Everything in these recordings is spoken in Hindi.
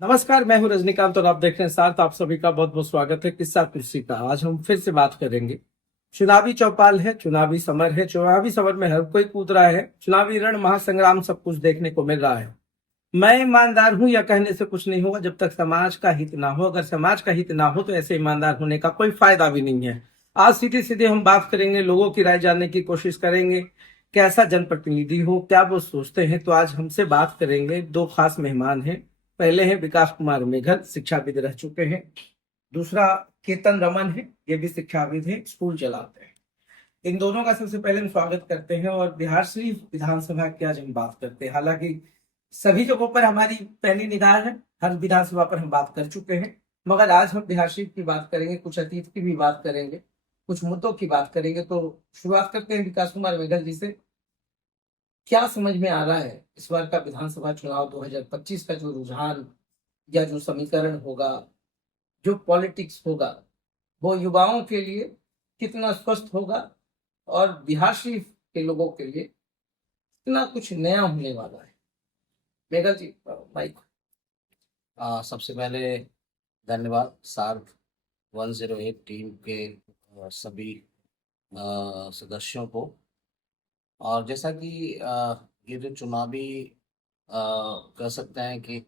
नमस्कार, मैं हूं रजनीकांत और आप देख रहे हैं साथ। आप सभी का बहुत बहुत स्वागत है किस्सा कुर्सी का। आज हम फिर से बात करेंगे। चुनावी चौपाल है, चुनावी समर है, चुनावी समर में हर कोई कूद रहा है, चुनावी रण महासंग्राम सब कुछ देखने को मिल रहा है। मैं ईमानदार हूं यह कहने से कुछ नहीं होगा जब तक समाज का हित ना हो। अगर समाज का हित ना हो तो ऐसे ईमानदार होने का कोई फायदा भी नहीं है। आज सीधे सीधे हम बात करेंगे, लोगों की राय जानने की कोशिश करेंगे, कैसा जनप्रतिनिधि हो, क्या वो सोचते हैं। तो आज हमसे बात करेंगे दो खास मेहमान हैं। पहले हैं विकास कुमार मेघल, शिक्षाविद रह चुके हैं। दूसरा केतन रमन है, ये भी शिक्षाविद है, स्कूल चलाते हैं। इन दोनों का सबसे पहले हम स्वागत करते हैं और बिहार शरीफ विधानसभा की आज हम बात करते हैं। हालांकि सभी जगहों पर हमारी पहली निगाह है, हर विधानसभा पर हम बात कर चुके हैं, मगर आज हम बिहार शरीफ की बात करेंगे, कुछ अतीत की भी बात करेंगे, कुछ मुद्दों की बात करेंगे। तो शुरुआत करते हैं विकास कुमार मेघल जी से। क्या समझ में आ रहा है इस बार का विधानसभा चुनाव 2025 का जो रुझान या जो समीकरण होगा, जो पॉलिटिक्स होगा, वो युवाओं के लिए कितना स्वस्थ होगा और बिहार शरीफ के लोगों के लिए कितना कुछ नया होने वाला है? मेघल जी, माइक। सबसे पहले धन्यवाद सार्क 108 टीम के सभी सदस्यों को। और जैसा कि ये जो चुनावी कह सकते हैं कि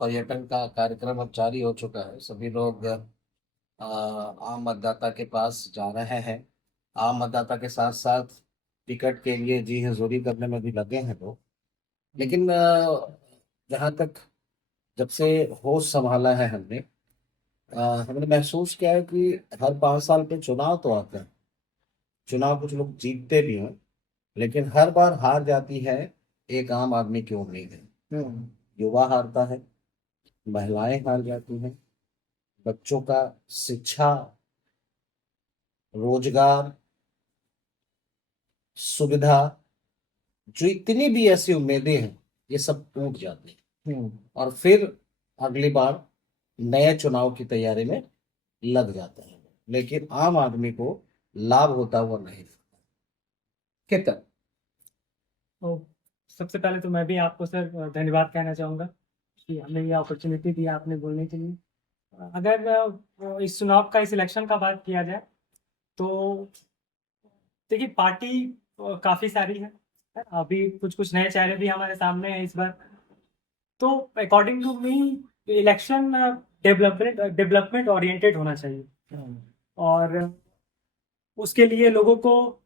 पर्यटन का कार्यक्रम अब जारी हो चुका है। सभी लोग आम मतदाता के पास जा रहे हैं। आम मतदाता के साथ साथ टिकट के लिए जी हजूरी करने में भी लगे हैं लोग। लेकिन जहाँ तक जब से होश संभाला है हमने महसूस किया है कि हर 5 साल पे चुनाव तो आते हैं। चुनाव कुछ लोग जीतते भी हैं, लेकिन हर बार हार जाती है एक आम आदमी की उम्मीद है। युवा हारता है, महिलाएं हार जाती हैं, बच्चों का शिक्षा, रोजगार, सुविधा, जो इतनी भी ऐसी उम्मीदें हैं, ये सब टूट जाती हैं। और फिर अगली बार नए चुनाव की तैयारी में लग जाते हैं, लेकिन आम आदमी को लाभ होता हुआ नहीं। केतन। तो सबसे पहले तो मैं भी आपको सर धन्यवाद कहना चाहूँगा कि हमें ये अपॉर्चुनिटी दी आपने बोलने के लिए। अगर इस चुनाव का, इस इलेक्शन का बात किया जाए तो देखिए, पार्टी काफ़ी सारी है। अभी कुछ कुछ नए चेहरे भी हमारे सामने हैं इस बार। तो according to me election development oriented होना चाहिए। और उसके लिए लोगों को,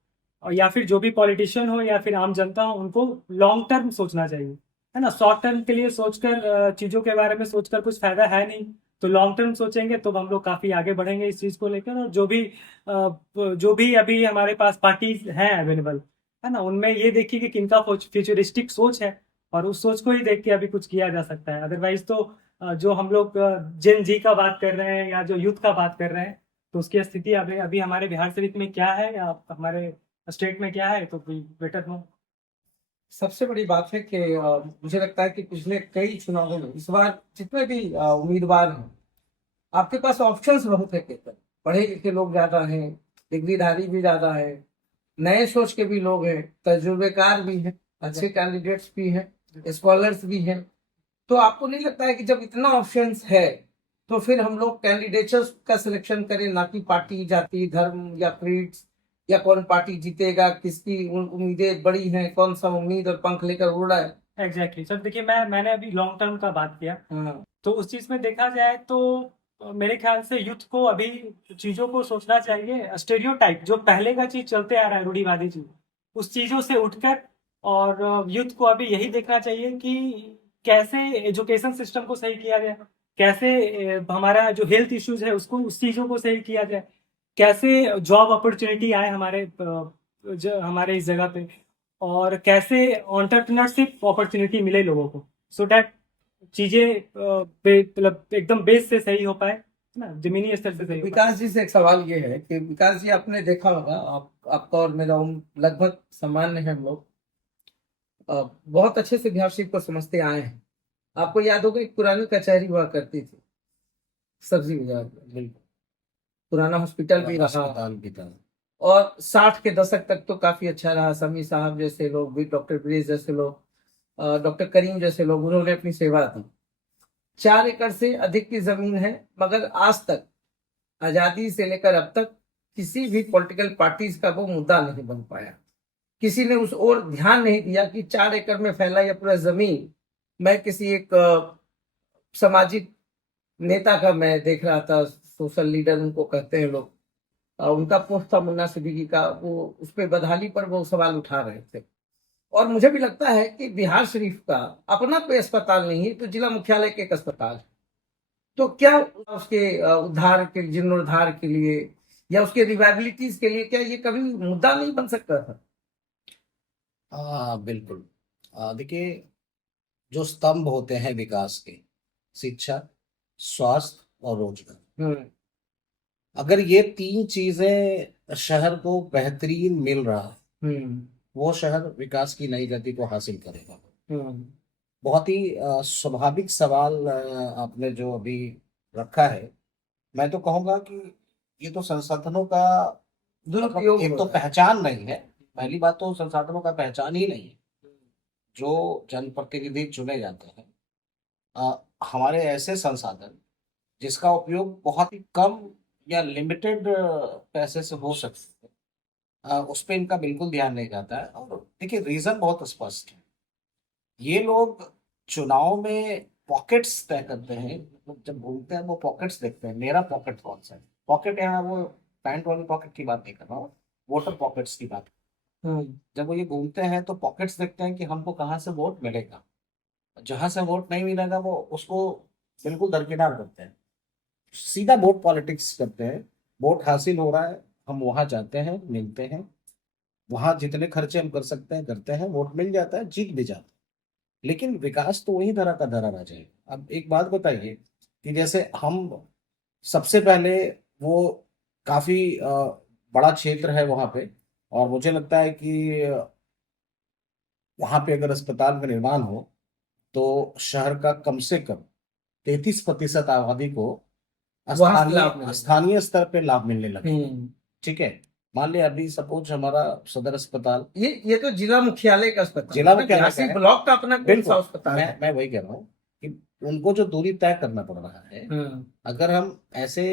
या फिर जो भी पॉलिटिशियन हो या फिर आम जनता हो, उनको लॉन्ग टर्म सोचना चाहिए, है ना। शॉर्ट टर्म के लिए सोचकर, चीज़ों के बारे में सोचकर कुछ फायदा है नहीं। तो लॉन्ग टर्म सोचेंगे तो हम लोग काफ़ी आगे बढ़ेंगे इस चीज़ को लेकर। और जो भी अभी हमारे पास पार्टीज हैं अवेलेबल, है ना, उनमें ये देखिए कि किनका फ्यूचरिस्टिक सोच है, और उस सोच को ही देख के अभी कुछ किया जा सकता है। अदरवाइज तो जो हम लोग जेन जी का बात कर रहे हैं या जो यूथ का बात कर रहे हैं, तो उसकी स्थिति अभी अभी हमारे बिहार शरीफ में क्या है या हमारे स्टेट में क्या है, तो बेटर नो। सबसे बड़ी बात है कि मुझे लगता है कि पिछले कई चुनावों में इस बार जितने भी उम्मीदवार हैं, आपके पास ऑप्शंस बहुत है केतन। पढ़े लिखे लोग ज्यादा हैं, डिग्रीधारी भी ज्यादा है, नए सोच के भी लोग हैं, तजुर्बेकार भी हैं, अच्छे कैंडिडेट्स भी हैं, स्कॉलर्स भी हैं। तो आपको नहीं लगता है कि जब इतना ऑप्शंस है तो फिर हम लोग कैंडिडेट्स का सिलेक्शन करें, ना कि पार्टी, जाति, धर्म या क्रीड, या कौन पार्टी जीतेगा, किसकी उम्मीदें बड़ी हैं, कौन सा उम्मीद और पंख लेकर उड़ रहा है? एग्जैक्टली सर, देखिए मैंने अभी लॉन्ग टर्म का बात किया। हाँ। तो उस चीज़ में देखा जाए तो मेरे ख्याल से यूथ को अभी चीज़ों को सोचना चाहिए। स्टेरियोटाइप जो पहले का चीज़ चलते आ रहा है, रूढ़िवादी चीज़, उस चीज़ों से उठकर, और यूथ को अभी यही देखना चाहिए कि कैसे एजुकेशन सिस्टम को सही किया जाए, कैसे हमारा जो हेल्थ इश्यूज है उसको, उस चीज़ों को सही किया जाए, कैसे जॉब अपॉर्चुनिटी आए हमारे इस जगह पे, और कैसे एंटरप्रेन्योरशिप अपॉर्चुनिटी मिले लोगों को, सो दैट चीजें मतलब एकदम बेस से सही हो पाए ना, जमीनी स्तर से सही हो पाए। विकास जी से एक सवाल ये है कि विकास जी, आपने देखा होगा, आपका और मेरा उम्र लगभग सामान्य है, हम लोग बहुत अच्छे से बिहार शरीफ को समझते आए हैं। आपको याद होगा एक पुरानी कचहरी हुआ करती थी सब्जी बाजार में, बिल्कुल पुराना हॉस्पिटल भी रहा, अस्पताल की तरह। और 60 के दशक तक तो काफी अच्छा रहा। समी साहब जैसे लोग भी, डॉक्टर ब्रिज जैसे लोग, डॉक्टर करीम जैसे लोग, उन्होंने अपनी सेवा दी। 4 एकड़ से अधिक की जमीन है, मगर आज तक आजादी से लेकर अब तक किसी भी पॉलिटिकल पार्टीज का वो मुद्दा नहीं बन पाया। किसी ने उस ओर ध्यान नहीं दिया कि 4 एकड़ में फैला यह पूरा जमीन, मैं किसी एक सामाजिक नेता का मैं देख रहा था, सोशल लीडर उनको कहते हैं लोग, उनका पोस्ट था मुन्ना सिद्दीकी का, वो उस पर बदहाली पर वो सवाल उठा रहे थे। और मुझे भी लगता है कि बिहार शरीफ का अपना कोई अस्पताल नहीं है, तो जिला मुख्यालय के एक अस्पताल है, तो क्या उसके उद्धार के, जीर्णोद्धार के लिए या उसके रिवाइबिलिटीज के लिए क्या ये कभी मुद्दा नहीं बन सकता था? हाँ बिल्कुल। देखिए, जो स्तंभ होते हैं विकास के, शिक्षा, स्वास्थ्य और रोजगार, अगर ये 3 चीजें शहर को बेहतरीन मिल रहा है, वो शहर विकास की नई गति को हासिल करेगा। बहुत ही स्वाभाविक सवाल आपने जो अभी रखा है। मैं तो कहूंगा कि ये तो संसाधनों का दुरुपयोग एक तो हो रहा है। पहचान नहीं है। पहली बात तो संसाधनों का पहचान ही नहीं है। जो जनप्रतिनिधि चुने जाते हैं, हमारे ऐसे संसाधन जिसका उपयोग बहुत ही कम या लिमिटेड पैसे से हो सकते हैं, उस पर इनका बिल्कुल ध्यान नहीं जाता है। और देखिए, रीजन बहुत स्पष्ट है। ये लोग चुनाव में पॉकेट्स तय करते हैं। मतलब जब घूमते हैं वो पॉकेट्स देखते हैं, मेरा पॉकेट कौन सा है। पॉकेट यहाँ वो पैंट वाली पॉकेट की बात नहीं कर रहा हूँ, वोटर पॉकेट्स की बात। जब वो ये घूमते हैं तो पॉकेट्स देखते हैं कि हमको कहाँ से वोट मिलेगा। जहां से वोट नहीं मिलेगा वो उसको बिल्कुल दरकिनार करते हैं, सीधा वोट पॉलिटिक्स करते हैं। वोट हासिल हो रहा है, हम वहां जाते हैं, मिलते हैं, वहां जितने खर्चे हम कर सकते हैं करते हैं, वोट मिल जाता है, जीत भी जाता है। लेकिन विकास तो वही धरा का धरा रह जाएगा। अब एक बात बताइए कि जैसे हम सबसे पहले वो काफी बड़ा क्षेत्र है वहां पे, और मुझे लगता है कि वहां पे अगर अस्पताल का निर्माण हो तो शहर का कम से कम 33% आबादी को वहाँ से लाभ मिलेगा। स्थानीय स्तर पे लाभ मिलने लगे। ठीक है, मान लिया अभी सपोज हमारा सदर अस्पताल, ये तो जिला मुख्यालय का अस्पताल, जिला मुख्यालय का झांसी है। ब्लॉक का अपना कौन सा बिल्कुल, अस्पताल है? मैं वही कह रहा हूँ कि उनको जो दूरी तय करना पड़ रहा है, अगर हम ऐसे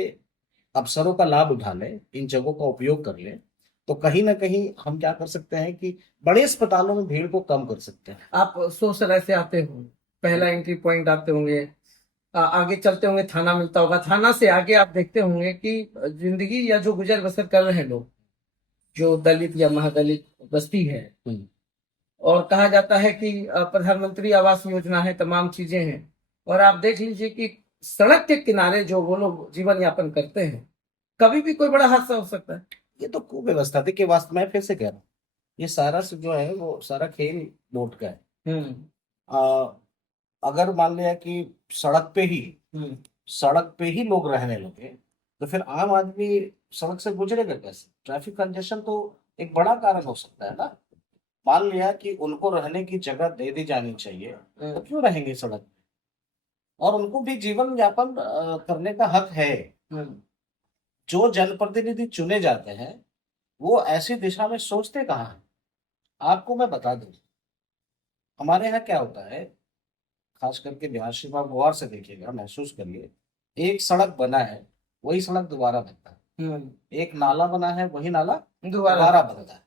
अवसरों का लाभ उठा लें, इन जगहों का उपयोग कर लें, तो कहीं ना कहीं हम क्या कर सकते हैं कि बड़े अस्पतालों में भीड़ को कम कर सकते हैं। आप सोशल ऐसे आते हो, पहला एंट्री पॉइंट आते होंगे, आगे चलते होंगे थाना मिलता होगा, थाना से आगे आप देखते होंगे कि जिंदगी या जो गुजर बसर कर रहे हैं लोग, जो दलित या महादलित बस्ती है, और कहा जाता है कि प्रधानमंत्री आवास योजना है, तमाम चीजें हैं, और आप देख लीजिए कि सड़क के किनारे जो वो लोग जीवन यापन करते हैं, कभी भी कोई बड़ा हादसा हो सकता है। ये तो कुव्यवस्था थी कि वास्तव में, फिर से कह रहा हूँ, ये सारा जो है वो सारा खेल वोट का है। अगर मान लिया कि सड़क पे ही लोग रहने लगे, तो फिर आम आदमी सड़क से गुजरेगा कैसे? ट्रैफिक कंजेशन तो एक बड़ा कारण हो सकता है ना। मान लिया कि उनको रहने की जगह दे दी जानी चाहिए, तो क्यों रहेंगे सड़क पे? और उनको भी जीवन यापन करने का हक है। जो जनप्रतिनिधि चुने जाते हैं वो ऐसी दिशा में सोचते कहाँ हैं? आपको मैं बता दूं, हमारे यहाँ क्या होता है, खास करके बिहार शरीफ, आप गौर से देखिएगा, महसूस करिए, एक सड़क बना है वही सड़क दोबारा बनता है, एक नाला बना है वही नाला दोबारा बनता है।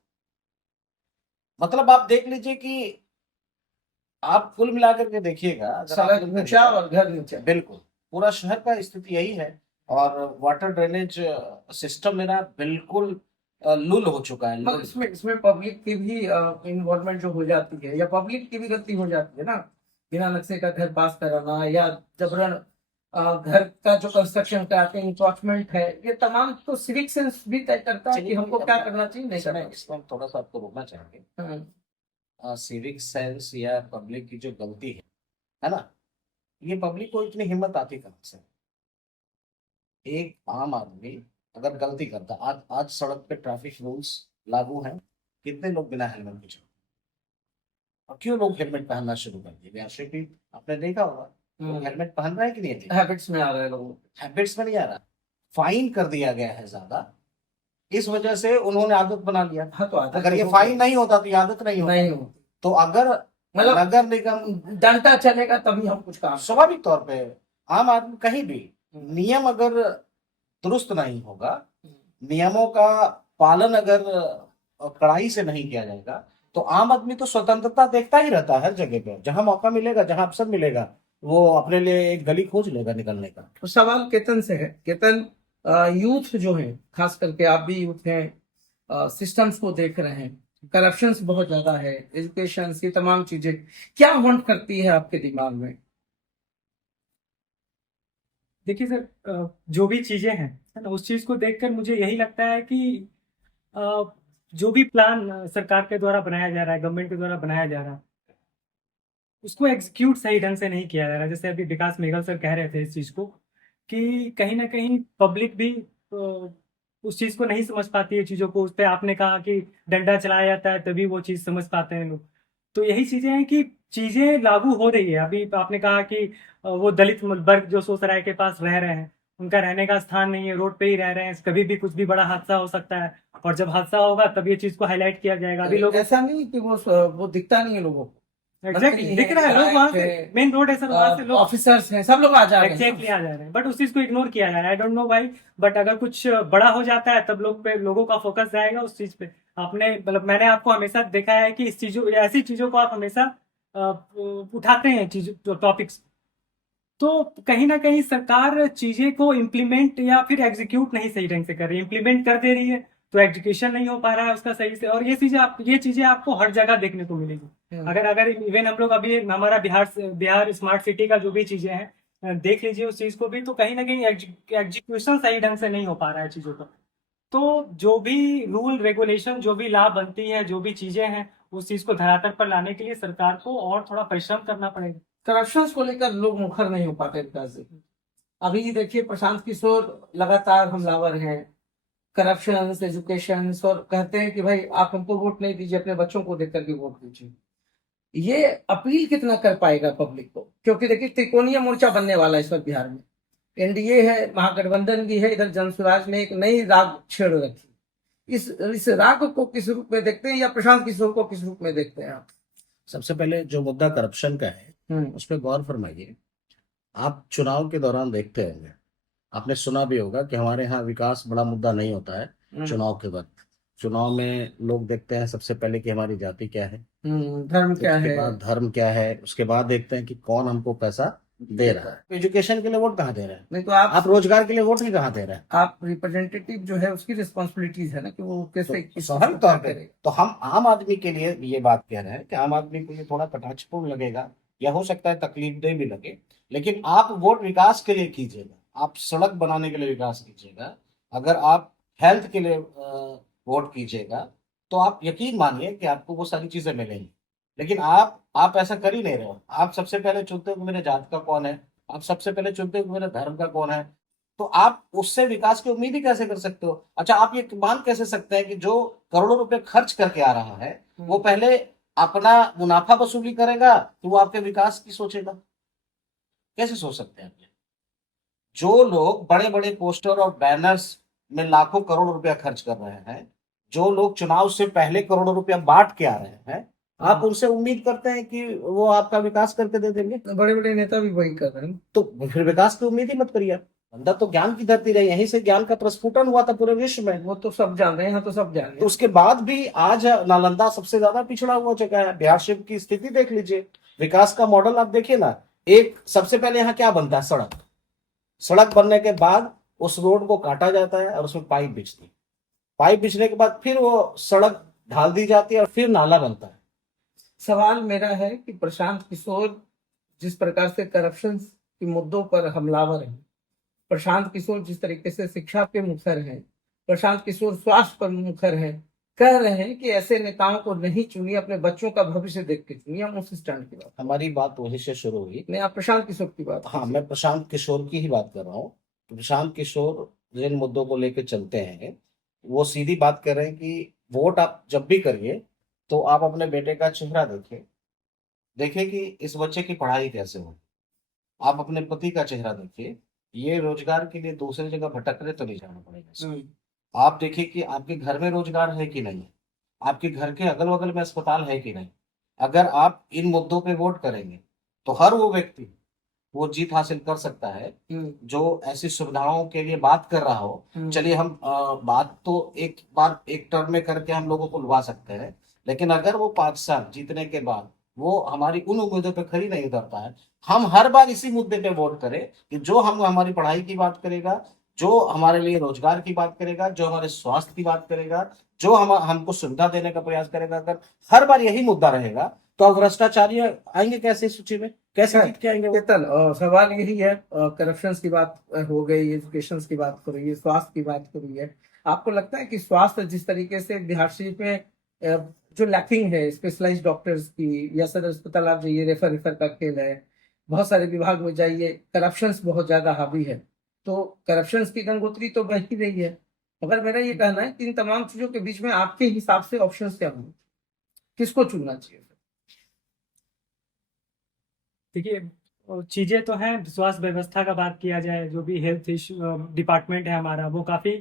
मतलब आप देख लीजिए कि आप कुल मिलाकर के देखिएगा, सड़क ऊंचा और घर नीचा। बिल्कुल, पूरा शहर का स्थिति यही है। और वाटर ड्रेनेज सिस्टम मेरा बिल्कुल लुल हो चुका है। मगर इसमें पब्लिक की भी इन्वॉल्वमेंट जो हो जाती है, या पब्लिक की भी गलती हो जाती है ना, बिना नक्शे का घर पास कराना, या जबरन घर का जो कंस्ट्रक्शन का इंक्रोचमेंट है, ये तमाम तो सिविक सेंस भी तय करता है कि हमको क्या करना चाहिए, नहीं करना। इसमें थोड़ा सा आपको रोकना चाहेंगे। सिविक सेंस या पब्लिक की जो गलती है ना, ये पब्लिक को इतनी हिम्मत आती कहाँ से? एक आम आदमी अगर गलती करता, आज सड़क पे ट्रैफिक रूल्स लागू हैं, कितने लोग बिना हेलमेट के चलते, और क्यों लोग हेलमेट पहनना शुरू कर दिए? वैसे भी आपने देखा होगा, हेलमेट पहन रहा है कि नहीं? हैबिट्स में आ रहा है लोगों, हैबिट्स में नहीं आ रहा, फाइन कर दिया गया है ज्यादा, इस वजह से उन्होंने आदत बना लिया। हाँ, तो आदत अगर ये फाइन नहीं होता तो ये आदत नहीं होती। तो अगर मतलब नगर निगम डंडा चलेगा तभी हम कुछ काम, स्वाभाविक तौर पे आम आदमी कहीं भी नियम अगर दुरुस्त नहीं होगा, नियमों का पालन अगर कड़ाई से नहीं किया जाएगा, तो आम आदमी तो स्वतंत्रता देखता ही रहता है हर जगह पे। जहां मौका मिलेगा, जहां अवसर मिलेगा, वो अपने लिए एक गली खोज लेगा निकलने का। तो सवाल केतन से है। केतन, यूथ जो है, खास करके आप भी यूथ हैं, सिस्टम्स को देख रहे हैं, करप्शन बहुत ज्यादा है, एजुकेशन, ये तमाम चीजें क्या वांट करती है आपके दिमाग में? देखिए सर, जो भी चीजें हैं, है ना, उस चीज को देखकर मुझे यही लगता है कि अ, जो भी प्लान सरकार के द्वारा बनाया जा रहा है, गवर्नमेंट के द्वारा बनाया जा रहा है, उसको एग्जीक्यूट सही ढंग से नहीं किया जा रहा है। जैसे अभी विकास मेघल सर कह रहे थे इस चीज को, कि कहीं ना कहीं पब्लिक भी उस चीज को नहीं समझ पाती है, चीजों को। उस पर आपने कहा कि डंडा चलाया जाता है तभी वो चीज समझ पाते हैं लोग। तो यही चीजें हैं कि चीजें लागू हो रही है। अभी आपने कहा कि वो दलित वर्ग जो सोसराय के पास रह रहे हैं, उनका रहने का स्थान नहीं है, रोड पे ही रह रहे हैं, कभी भी कुछ भी बड़ा हादसा हो सकता है, और जब हादसा होगा तब ये चीज को हाईलाइट किया जाएगा। अभी लोग ऐसा नहीं कि वो दिखता नहीं है लोगों को। एग्जैक्टली दिख रहा है, लोग वहां से, मेन रोड है सर, वहां से लोग ऑफिसर्स हैं, सब लोग आ जा रहे हैं। एग्जैक्टली आ जा रहे हैं, बट उस चीज को इग्नोर किया जा रहा है। आई डोंट नो भाई, बट अगर कुछ बड़ा हो जाता है तब लोगों का फोकस जाएगा उस चीज पे। आपने मतलब मैंने आपको हमेशा देखा है कि इस चीजों, ऐसी चीजों को आप हमेशा उठाते हैं, चीज टॉपिक्स। तो कहीं ना कहीं सरकार चीजें को इम्प्लीमेंट या फिर एग्जीक्यूट नहीं सही ढंग से कर रही है। इम्प्लीमेंट कर दे रही है तो एग्जीक्यूशन नहीं हो पा रहा है उसका सही से। और ये चीजें आपको हर जगह देखने को मिलेगी। अगर अगर इवन हम लोग अभी हमारा बिहार स्मार्ट सिटी का जो भी चीजें हैं, देख लीजिए उस चीज को भी, तो कहीं ना कहीं एग्जीक्यूशन सही ढंग से नहीं हो पा रहा है चीजों का। तो जो भी रूल रेगुलेशन, जो भी लॉ बनती है, जो भी चीजें हैं, उस चीज को धरातल पर लाने के लिए सरकार को और थोड़ा परिश्रम करना पड़ेगा। करप्शन को लेकर लोग मुखर नहीं हो पाते विकास जी। अभी देखिए, प्रशांत किशोर लगातार हमलावर हैं, करप्शन, एजुकेशन, और कहते हैं कि भाई आप हमको वोट नहीं दीजिए, अपने बच्चों को देख करके वोट दीजिए। ये अपील कितना कर पाएगा पब्लिक को? क्योंकि देखिए, त्रिकोणीय मोर्चा बनने वाला है इस वक्त बिहार में। एनडीए है, महागठबंधन भी है, इधर जनसुराज ने एक नई राग छेड़ रखी। इस राग को किस रूप में देखते हैं, या प्रशांत किशोर को किस रूप में देखते हैं आप? सबसे पहले जो मुद्दा करप्शन का है, उस पर गौर फरमाइए। आप चुनाव के दौरान देखते होंगे, आपने सुना भी होगा कि हमारे यहाँ विकास बड़ा मुद्दा नहीं होता है चुनाव के वक्त। चुनाव में लोग देखते हैं सबसे पहले कि हमारी जाति क्या है, धर्म क्या उसके है, बाद धर्म क्या है, उसके बाद देखते हैं कि कौन हमको पैसा दे रहा है। एजुकेशन के लिए वोट कहाँ दे रहे हैं? नहीं तो आप रोजगार के लिए वोट ही कहाँ दे रहे हैं? आप रिप्रेजेंटेटिव जो है उसकी रिस्पॉन्सिबिलिटीज है ना, कि वो कैसे स्वाभाविक तौर पे। तो हम आम आदमी के लिए ये बात कह रहे हैं कि आम आदमी को ये थोड़ा कटाक्षपूर्ण लगेगा, या हो सकता है तकलीफदेह भी लगे, लेकिन आप वोट विकास के लिए कीजिएगा। आप सड़क बनाने के लिए विकास कीजिएगा, अगर आप हेल्थ के लिए वोट कीजिएगा, तो आप यकीन मानिए कि आपको वो सारी चीजें मिलेंगी। लेकिन आप ऐसा कर ही नहीं रहे हो। आप सबसे पहले चुनते हो कि मेरे जात का कौन है, आप सबसे पहले चुनते हो कि मेरे धर्म का कौन है। तो आप उससे विकास की उम्मीद ही कैसे कर सकते हो? अच्छा, आप ये मान कैसे सकते हैं कि जो करोड़ों रुपए खर्च करके आ रहा है, वो पहले अपना मुनाफा वसूली करेगा तो वो आपके विकास की सोचेगा? कैसे सोच सकते हैं? जो लोग बड़े बड़े पोस्टर और बैनर्स में लाखों करोड़ रुपया खर्च कर रहे हैं, जो लोग चुनाव से पहले करोड़ों रुपया बांट के आ रहे हैं, आप उनसे उम्मीद करते हैं कि वो आपका विकास करके दे देंगे? बड़े बड़े नेता भी वही कर रहे हैं। तो फिर विकास की उम्मीद ही मत करिए। अंदर तो ज्ञान की धरती रही, यहीं से ज्ञान का प्रस्फुटन हुआ था पूरे विश्व में। वो तो सब जान रहे हैं, तो सब जान रहे तो हैं। उसके बाद भी आज नालंदा सबसे ज्यादा पिछड़ा हुआ जगह है। बिहार शरीफ की स्थिति देख लीजिए, विकास का मॉडल आप देखिए ना। एक सबसे पहले यहाँ क्या बनता है? सड़क। सड़क बनने के बाद उस रोड को काटा जाता है और उसमें पाइप बिछती है। पाइप बिछने के बाद फिर वो सड़क ढाल दी जाती है और फिर नाला बनता है। सवाल मेरा है कि प्रशांत किशोर जिस प्रकार से करप्शन के मुद्दों पर हमलावर हैं, प्रशांत किशोर जिस तरीके से शिक्षा पे मुखर हैं, प्रशांत किशोर स्वास्थ्य पर मुखर हैं, कह रहे हैं कि ऐसे नेताओं को नहीं चुनिए, अपने बच्चों का भविष्य देख के चुनिए। हम उस स्टैंड की बात, हमारी बात वहीं से शुरू हुई। नहीं, आप प्रशांत किशोर की बात। हाँ, मैं प्रशांत किशोर की ही बात कर रहा हूँ। प्रशांत किशोर जिन मुद्दों को लेकर चलते हैं, वो सीधी बात कर रहे हैं कि वोट आप जब भी करिए तो आप अपने बेटे का चेहरा देखिए कि इस बच्चे की पढ़ाई कैसे हो। आप अपने पति का चेहरा देखिए, ये रोजगार के लिए दूसरी जगह भटकने तो नहीं जाना पड़ेगा। आप देखिए कि आपके घर में रोजगार है कि नहीं, आपके घर के अगल बगल में अस्पताल है कि नहीं। अगर आप इन मुद्दों पे वोट करेंगे तो हर वो व्यक्ति वो जीत हासिल कर सकता है हम्म, जो ऐसी सुविधाओं के लिए बात कर रहा हो। चलिए हम बात तो एक बार एक टर्म में करके हम लोगों को लुभा सकते हैं, लेकिन अगर वो 5 साल जीतने के बाद वो हमारी उन उम्मीदों पे खरी नहीं उतरता है, हम हर बार इसी मुद्दे पे वोट करें कि जो हम हमारी पढ़ाई की बात करेगा, जो हमारे लिए रोजगार की बात करेगा, जो हमारे स्वास्थ्य की बात करेगा, जो हमको सुविधा देने का प्रयास करेगा, अगर हर बार यही मुद्दा रहेगा तो अब भ्रष्टाचारी आएंगे कैसे इस सूची में, कैसे जीत के आएंगे वो? केतन, सवाल यही है, करप्शन की बात हो गई, एजुकेशन की बात हो रही है, स्वास्थ्य की बात हो रही है। आपको लगता है कि स्वास्थ्य जिस तरीके से बिहार शरीफ में जो लैकिंग है स्पेशलाइज्ड डॉक्टर्स की, या सदर अस्पताल आप जाइए, रेफर का खेल है, बहुत सारे विभाग में जाइए, करप्शन बहुत ज्यादा हावी है, तो करप्शन की गंगोत्री तो बह ही रही है। मगर मेरा ये कहना है कि इन तमाम चीजों के बीच में आपके हिसाब से ऑप्शन क्या होंगे, किसको चुनना चाहिए? देखिए चीज़ें तो हैं, स्वास्थ्य व्यवस्था का बात किया जाए, जो भी हेल्थ डिपार्टमेंट है हमारा, वो काफ़ी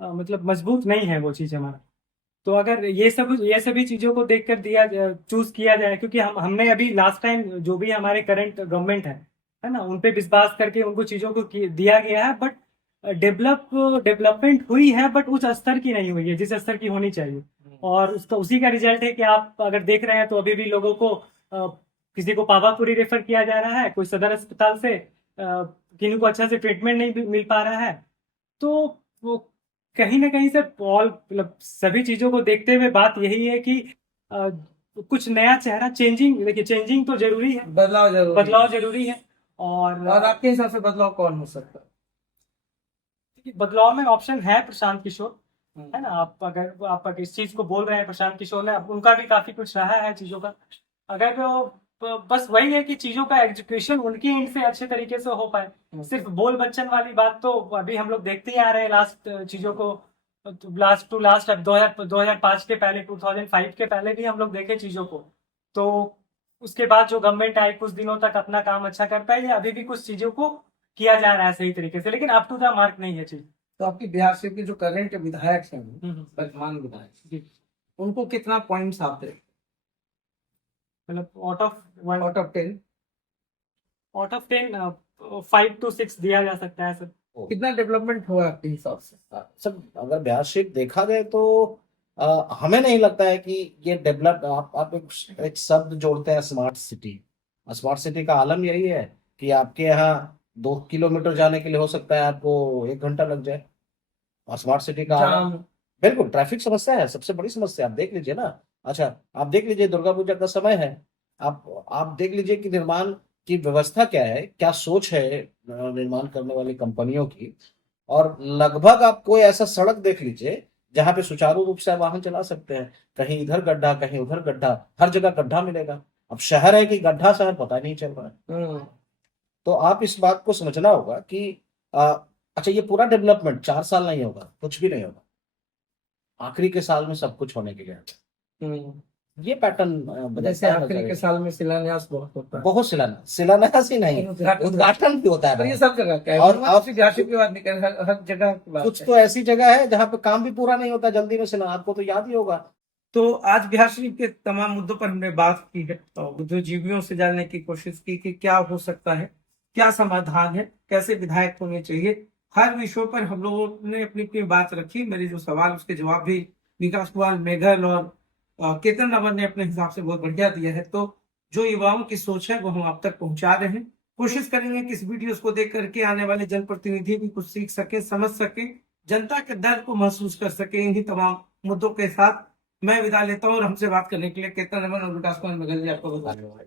मतलब मजबूत नहीं है वो चीज़ हमारा। तो अगर ये सभी चीज़ों को देखकर चूज किया जाए, क्योंकि हमने अभी लास्ट टाइम जो भी हमारे करंट गवर्नमेंट है ना, उन पे विश्वास करके उनको चीज़ों को दिया गया है, बट डेवलपमेंट हुई है, बट उस स्तर की नहीं हुई है जिस स्तर की होनी चाहिए। और उसका उसी का रिजल्ट है कि आप अगर देख रहे हैं तो अभी भी लोगों को किसी को पावापुरी रेफर किया जा रहा है, कोई सदर अस्पताल से किन्हीं को अच्छा से ट्रीटमेंट नहीं मिल पा रहा है। तो वो कहीं ना कहीं से मतलब सभी चीजों को देखते हुए बात यही है कि कुछ नया चेहरा, चेंजिंग, देखिए चेंजिंग तो जरूरी है, बदलाव जरूरी है। और आपके हिसाब से बदलाव कौन हो सकता है? बदलाव में ऑप्शन है प्रशांत किशोर, है ना। आप इस चीज को बोल रहे हैं, प्रशांत किशोर ने, उनका भी काफी कुछ रहा है चीजों का। अगर वो बस वही है कि चीजों का एग्जीक्यूशन उनकी एंड से अच्छे तरीके से हो पाए। सिर्फ बोल बच्चन वाली बात तो अभी हम लोग देखते ही आ रहे हैं, लास्ट चीजों को, लास्ट अब 2005 के पहले, 2005 के पहले भी हम लोग देखे चीजों को। तो उसके बाद जो गवर्नमेंट आई कुछ दिनों तक अपना काम अच्छा कर पाई, अभी भी कुछ चीजों को किया जा रहा है सही तरीके से, लेकिन अप टू द मार्क नहीं है चीज। तो आपकी बिहार से के जो करंट विधायक हैं, वर्तमान विधायक, उनको कितना पॉइंट्स आप दें? मतलब आउट ऑफ 10 5 to 6 दिया जा सकता है सर। कितना डेवलपमेंट हुआ आपके हिसाब से? सब अगर बिहार शरीफ देखा जाए तो हमें नहीं लगता है कि ये डेवलप, आप एक शब्द जोड़ते हैं स्मार्ट सिटी। स्मार्ट सिटी का आलम यही है कि आपके यहाँ 2 किलोमीटर जाने के लिए हो सकता है आपको 1 घंटा लग जाए। और स्मार्ट सिटी का आलम बिल्कुल ट्रैफिक समस्या है, सबसे बड़ी समस्या। आप देख लीजिए ना, अच्छा आप देख लीजिए दुर्गा पूजा का समय है, आप देख लीजिए कि निर्माण की व्यवस्था क्या है, क्या सोच है निर्माण करने वाली कंपनियों की। और लगभग आप कोई ऐसा सड़क देख लीजिए जहां पे सुचारू रूप से आप वाहन चला सकते हैं। कहीं इधर गड्ढा, कहीं उधर गड्ढा, हर जगह गड्ढा मिलेगा। अब शहर है कि गड्ढा शहर, पता नहीं चल रहा है। तो आप इस बात को समझना होगा कि अच्छा ये पूरा डेवलपमेंट 4 साल नहीं होगा, कुछ भी नहीं होगा, आखिरी के साल में सब कुछ होने के लिए ये पैटर्न जैसे आखिरी के साल में शिलान्यास बहुत होता है, बहुत शिलान्यास ही नहीं, उद्घाटन भी होता है। ये सब जगह क्या है, और बिहार की बात नहीं कर, हर जगह की बात कुछ तो ऐसी जगह है जहाँ पे काम भी पूरा नहीं होता जल्दी में, आपको तो याद ही होगा। तो आज बिहार शरीफ के तमाम मुद्दों पर हमने बात की है, तो बुद्धिजीवियों से जानने की कोशिश की कि क्या हो सकता है, क्या समाधान है, कैसे विधायक होने चाहिए। हर विषयों पर हम लोगों ने अपनी अपनी बात रखी। मेरे जो सवाल उसके जवाब भी विकास कुमार मेघल और केतन रमन ने अपने हिसाब से बहुत बढ़िया दिया है। तो जो युवाओं की सोच है वो हम आप तक पहुंचा रहे हैं। कोशिश करेंगे कि इस वीडियोस को देख करके आने वाले जनप्रतिनिधि भी कुछ सीख सके, समझ सके, जनता के दर्द को महसूस कर सके। इन्हीं तमाम मुद्दों के साथ मैं विदा लेता हूँ और हमसे बात करने के लिए केतन रमन और विकास कुमार मेघल जी आपको धन्यवाद।